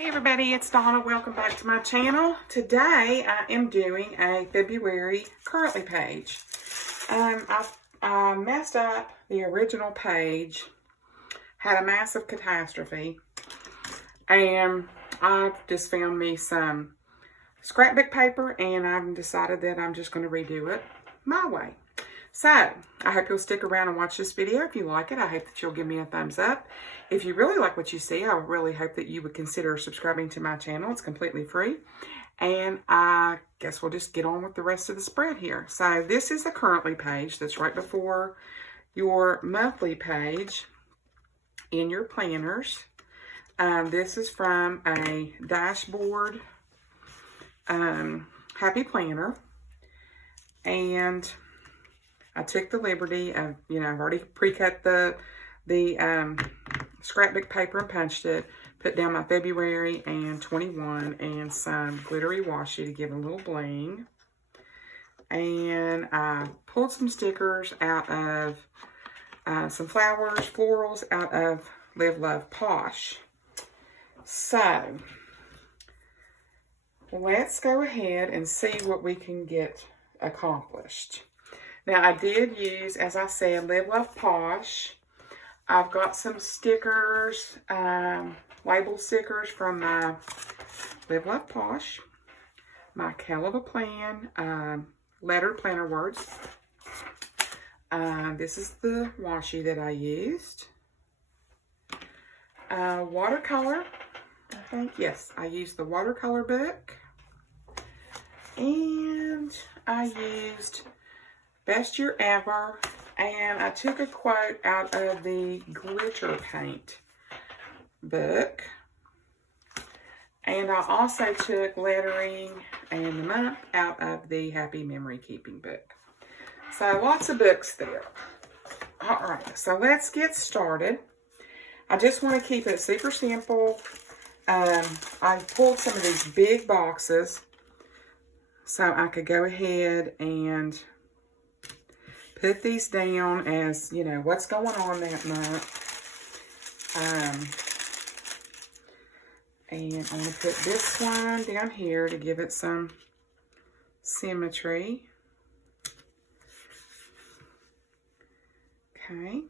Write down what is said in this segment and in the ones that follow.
Hey everybody, it's Donna. Welcome back to my channel. Today I am doing a February currently page. I messed up the original page, had a massive catastrophe, and I just found me some scrapbook paper and I've decided that I'm just going to redo it my way. So, I hope you'll stick around and watch this video. If you like it, I hope that you'll give me a thumbs up. If you really like what you see, I really hope that you would consider subscribing to my channel. It's completely free. And I guess we'll just get on with the rest of the spread here. So, this is the currently page that's right before your monthly page in your planners. This is from a dashboard happy planner. And I took the liberty of, I've already pre-cut the scrapbook paper and punched it, put down my February and 21 and some glittery washi to give it a little bling. And I pulled some stickers out of some flowers, florals out of Live, Love, Posh. So, let's go ahead and see what we can get accomplished. Now, I did use, as I said, Live, Love, Posh. I've got some stickers, label stickers from my Live, Love, Posh, my Hell of a Plan, lettered planner words. This is the washi that I used. Watercolor, I think, yes, I used the watercolor book. And I used Best Year Ever, and I took a quote out of the glitter paint book, and I also took lettering and the month out of the Happy Memory Keeping book. So lots of books there. All right, so let's get started. I just want to keep it super simple. I pulled some of these big boxes so I could go ahead and put these down as, what's going on that month. And I'm going to put this one down here to give it some symmetry. Okay.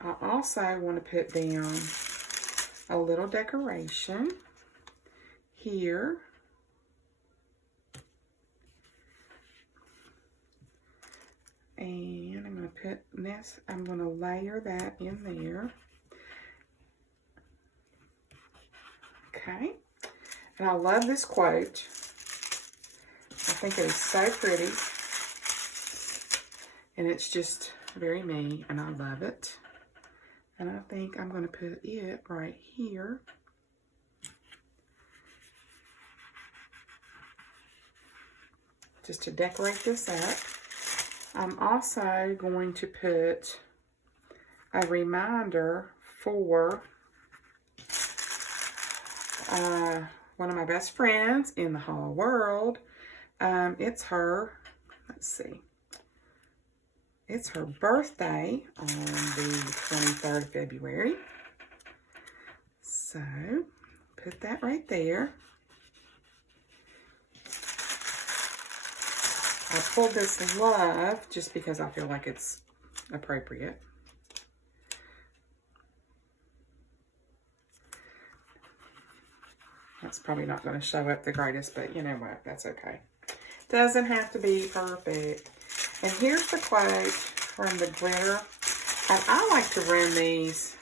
I also want to put down a little decoration here. And I'm going to put this, I'm going to layer that in there. Okay. And I love this quote. I think it is so pretty. And it's just very me, and I love it. And I think I'm going to put it right here. Just to decorate this up. I'm also going to put a reminder for one of my best friends in the whole world. It's her, let's see, it's her birthday on the 23rd of February. So, put that right there. I pulled this love just because I feel like it's appropriate. That's probably not going to show up the greatest, but you know what? That's okay. Doesn't have to be perfect. And here's the quote from the glitter. And I like to run these.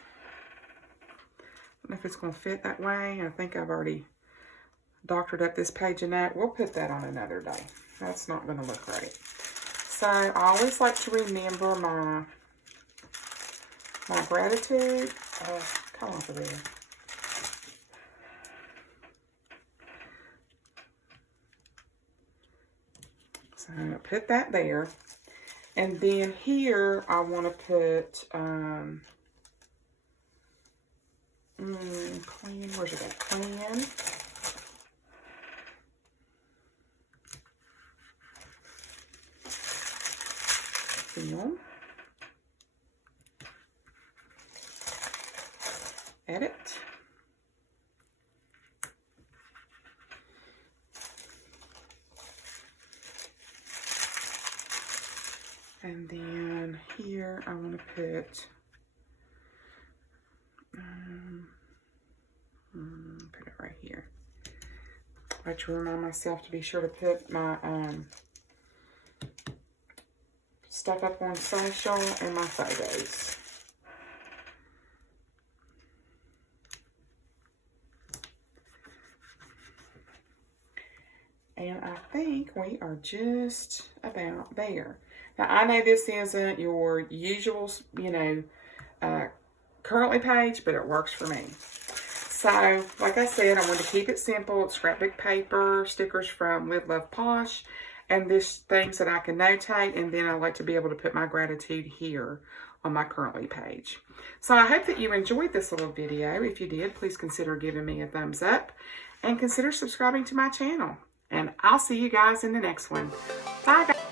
I don't know if it's going to fit that way. I think I've already doctored up this page enough. We'll put that on another day. That's not going to look right. So, I always like to remember my gratitude. Come off of there. So, I'm going to put that there. And then here, I want to put, plan, where's it at? Plan. Film, edit, And then here I want to put, put it right here. I have to remind myself to be sure to put my stuff up on social and my photos. And I think we are just about there. Now, I know this isn't your usual, you know, currently page, but it works for me. So, like I said, I want to keep it simple. It's scrapbook paper, stickers from Live Love Posh, and this things that I can notate, and then I like to be able to put my gratitude here on my currently page. So I hope that you enjoyed this little video. If you did, please consider giving me a thumbs up, and consider subscribing to my channel. And I'll see you guys in the next one. Bye, guys.